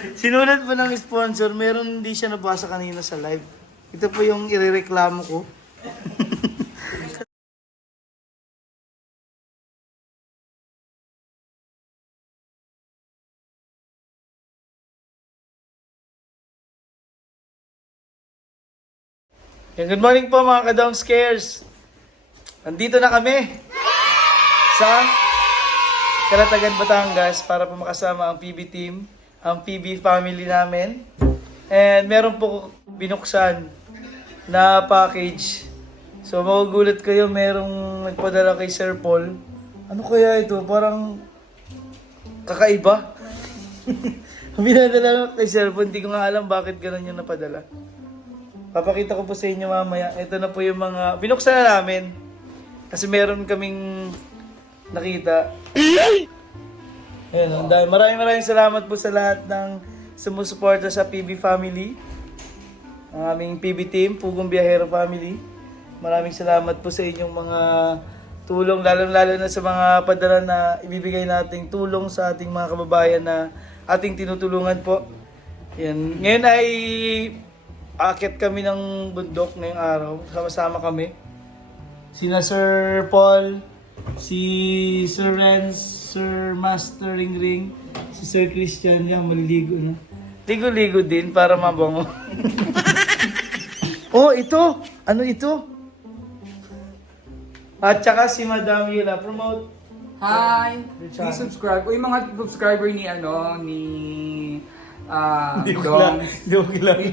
Sinulat po ng sponsor, meron hindi siya nabasa kanina sa live. Ito po yung irereklamo ko. Good morning po mga ka-Down Scares. Nandito na kami sa Calatagan, Batangas para po makasama ang PB team, ang PB family namin. And meron po binuksan na package. So magugulat kayo, merong nagpadala kay Sir Paul. Ano kaya ito? Parang kakaiba. Binadala kay Sir Paul, hindi ko nga alam bakit ganun yung napadala. Papakita ko po sa inyo mamaya. Ito na po yung mga binuksan na namin. Kasi meron kaming nakita. Ayan, maraming salamat po sa lahat ng sumusuporta sa PB family. Ang aming PB team, Pugong Biyahero family. Maraming salamat po sa inyong mga tulong, lalo na sa mga padala na ibibigay nating tulong sa ating mga kababayan na ating tinutulungan po. Ayan. Ngayon ay aakyat kami ng bundok ngayong araw. Sama-sama kami. Sina Sir Paul, si Sir Renz, Sir Master Ring, si Sir Christian. Yan, maliligo na. Ligo-ligo din para mabango. Oh, ito! Ano ito? At saka si Madam Yula. Promote. Hi! Please subscribe. O yung mga subscriber ni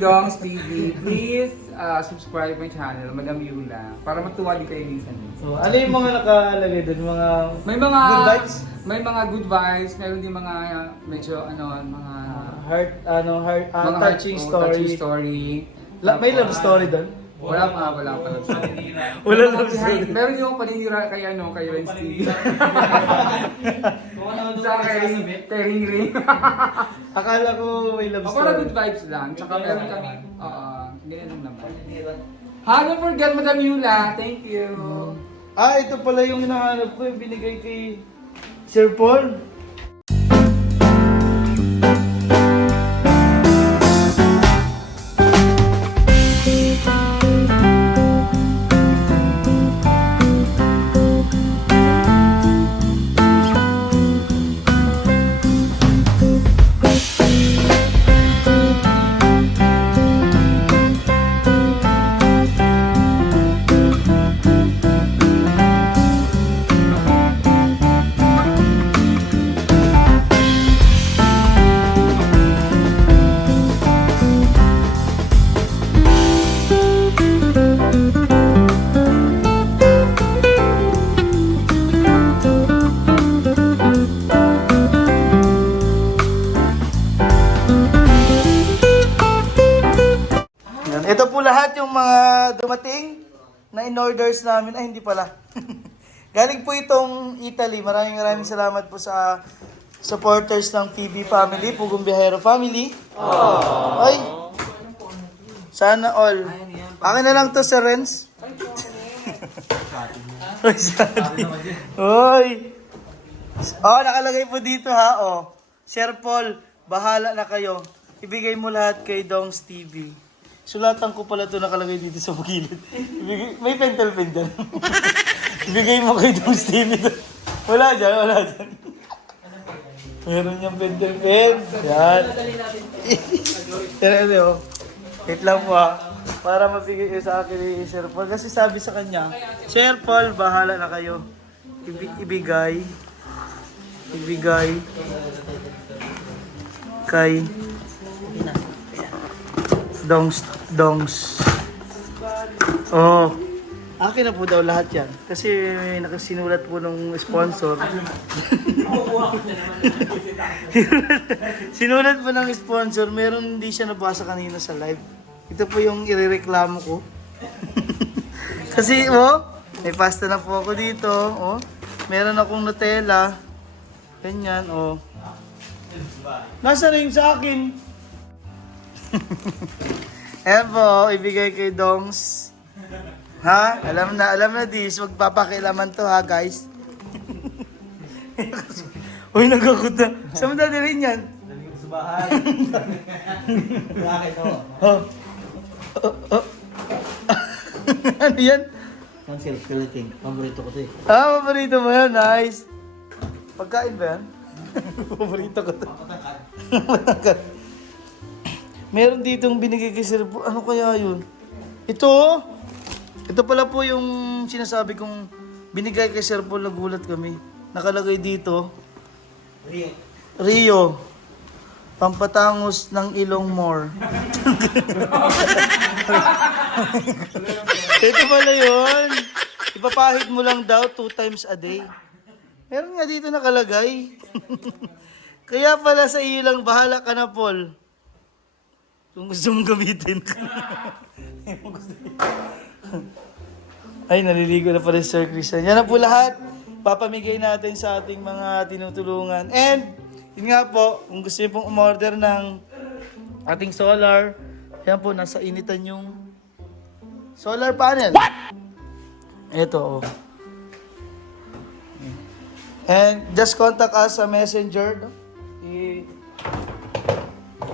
Dongs TV, please subscribe my channel, Madam Yula, para matuwa din kayo minsan. So, ano yung mga nakalagay doon? May mga good vibes? May mga good vibes, meron din mga medyo mga touching story. May love story doon? Wala pa love story. Wala love story. Meron yung paninira kay Renz TV. Sa kay Ring. Akala ko may love Para story. good vibes lang. Tsaka meron kami, hindi na lang naman. Don't forget, Madam Yula. Thank you. Ito pala yung hinahanap ko, yung binigay kay Sir Paul. Ito po lahat yung mga dumating na in-orders namin. Ay, hindi pala. Galing po itong Italy. Maraming salamat po sa supporters ng PB family, Pugong Biyahero family. Ay, sana all. Akin na lang to, Sir Renz. Oy. Nakalagay po dito ha. Sir Paul, bahala na kayo. Ibigay mo lahat kay Dongs TV. Sulatan ko pala ito nakalagay dito sa gilid. May pentel pen dyan. Ibigay mo kay Dongs TV. Wala dyan. Meron niyang pentel pen. Yan. Yan. Wait lang po para mabigay kayo sa akin ni Sir Paul. Kasi sabi sa kanya, Sir Paul, bahala na kayo. Ibigay kay Dongs. Akin na po daw lahat yan. Kasi may nakasinulat po ng sponsor. Sinulat po ng sponsor, meron hindi siya nabasa kanina sa live. Ito po yung irereklamo ko. Kasi may pasta na po ako dito. Meron akong Nutella. Ganyan, Nasaan na yung sa akin? Ayan po, ibigay kay Dongs. Ha? Alam na this. Magpapakilaman to ha, guys. Uy, nagkakot na. Saan mo dadalhin yan? sa bahay. Bakit to? Oh. Ano yan? Cancel, skeleton. Paborito ko to eh. Ah, paborito mo yan. Nice. Pagkain ba yan? Paborito ko to. Matangkad. Meron ditong binigay kay Sir Paul. Ano kaya yun? Ito. Ito pala po yung sinasabi kong binigay kay Sir Paul. Nagulat kami. Nakalagay dito. Rio. Pampatangos ng ilong more. Ito pala yun. Ipapahid mo lang daw 2 times a day. Meron nga dito nakalagay. Kaya pala sa iyo lang, bahala ka na, Paul. Kung gusto mong gamitin. Ay, naliligo na pala si Sir Christian. Yan na po lahat. Papamigay natin sa ating mga tinutulungan. And, yun nga po, kung gusto niyo pong umorder ng ating solar, yan po, nasa initan yung solar panel. What? Ito, oh. And just contact us sa messenger. No?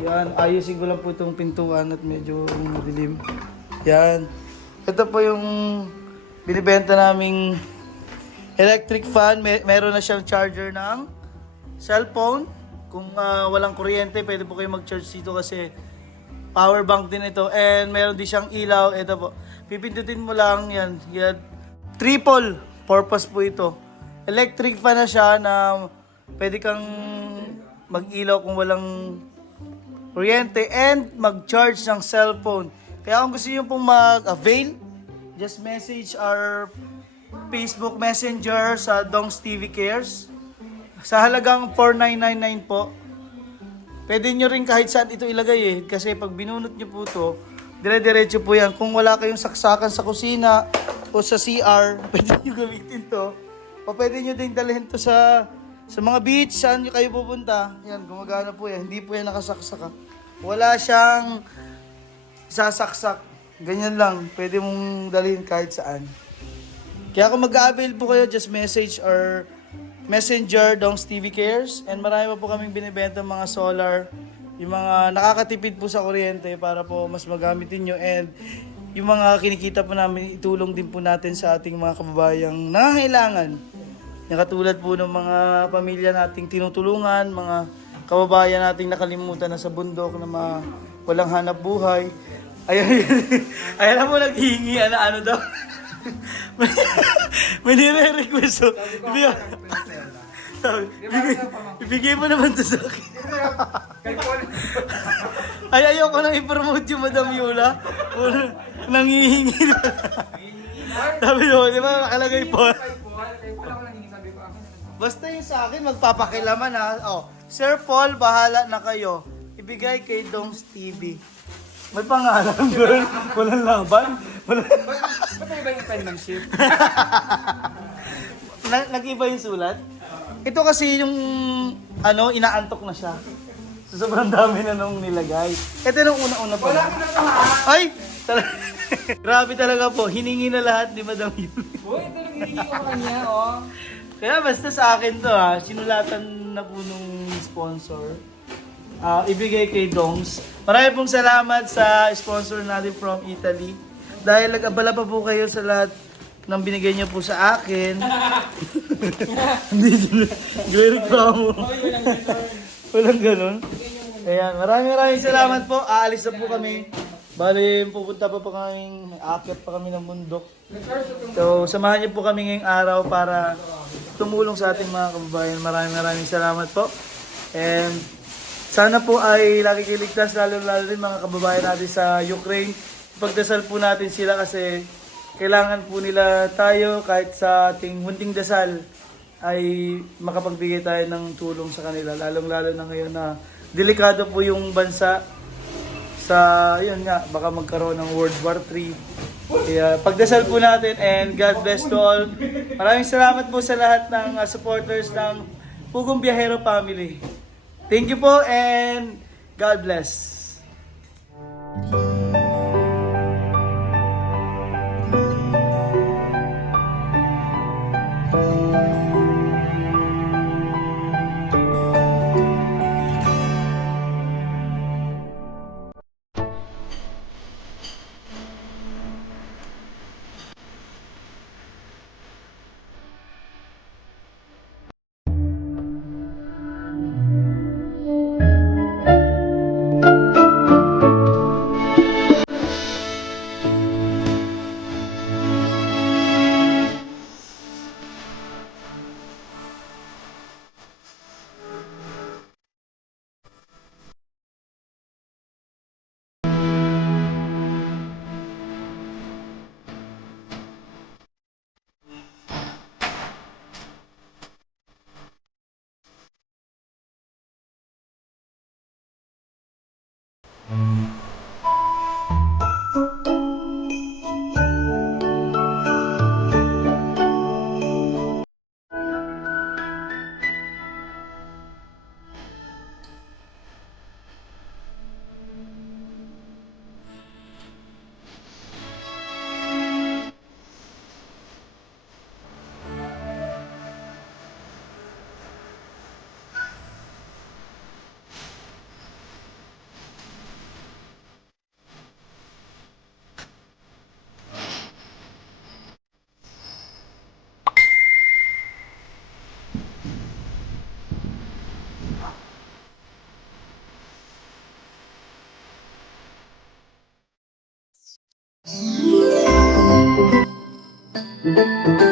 Yan, ayusin ko lang po itong pintuan at medyo madilim. Yan. Ito po yung binibenta naming electric fan. Meron na siyang charger ng cellphone. Kung walang kuryente, pwede po kayo mag-charge dito kasi power bank din ito. And meron din siyang ilaw. Ito po. Pipindutin mo lang yan. Yan. Triple purpose po ito. Electric fan na siya na pwede kang mag-ilaw kung walang kuryente and mag-charge ng cellphone. Kaya kung gusto niyo pong mag-avail, just message our Facebook Messenger sa Dongs TV Cares. Sa halagang 4,999 po. Pwede nyo rin kahit saan ito ilagay eh. Kasi pag binunot nyo po ito, dire-diretso po yan. Kung wala kayong saksakan sa kusina o sa CR, pwede nyo gamitin to. O pwede nyo din dalhin to sa mga beach, saan nyo kayo pupunta. Yan, gumagana po yan. Hindi po yan nakasaksak. Wala siyang sasaksak. Ganyan lang. Pwede mong dalhin kahit saan. Kaya kung mag-avail po kayo, just message or messenger Dongs TV Cares. And marami pa po kaming binibenta mga solar. Yung mga nakakatipid po sa kuryente para po mas magamitin nyo. And yung mga kinikita po namin, itulong din po natin sa ating mga kababayang nangangailangan. Yung katulad po ng mga pamilya nating tinutulungan, mga kababayan nating nakalimutan na sa bundok na walang hanap buhay. Ayan na po naghihingi, ano daw. May nire-request. Ibigay mo naman to sa akin. Ay, ayoko nang i-promote yung Madam Yula. Nangihingi na. Sabi mo, di ba nakalagay po? Basta yung sa akin, magpapakilaman ha. Oh, Sir Paul, bahala na kayo. Ibigay kay Dongs TV. May pangalan, girl. Walang laban. Ba't iba yung penmanship? Nag-iba yung sulat? Ito kasi yung, inaantok na siya. So, sobrang dami na nung nilagay. Ito nung una-una pa. Wala ka na lahat. Ay! Grabe talaga po. Hiningi na lahat ni Madam Yul. Uy, ito nang hihingi ko kanya, oh. Kaya basta sa akin to ha, sinulatan na po nung sponsor. Ibigay kay Dongs. Marami pong salamat sa sponsor natin from Italy. Dahil nag-abala pa po kayo sa lahat ng binigay niyo po sa akin. Hindi sila. Gre-reklamo. Walang ganun. Ayan, maraming salamat po. Aalis na po kami. Bali, pupunta pa kaming, aakyat pa kami ng bundok. So, samahan niyo po kami ngayong araw para tumulong sa ating mga kababayan. Maraming salamat po. And sana po ay lagi kiligtas, lalo rin mga kababayan natin sa Ukraine. Pagdasal po natin sila kasi kailangan po nila tayo kahit sa ating munting dasal ay makapagbigay tayo ng tulong sa kanila. Lalong-lalo na ngayon na delikado po yung bansa sa, yun nga, baka magkaroon ng World War III. Kaya pagdasal po natin and God bless to all. Maraming salamat po sa lahat ng supporters ng Pugong Biyahero Family. Thank you po and God bless. Bye.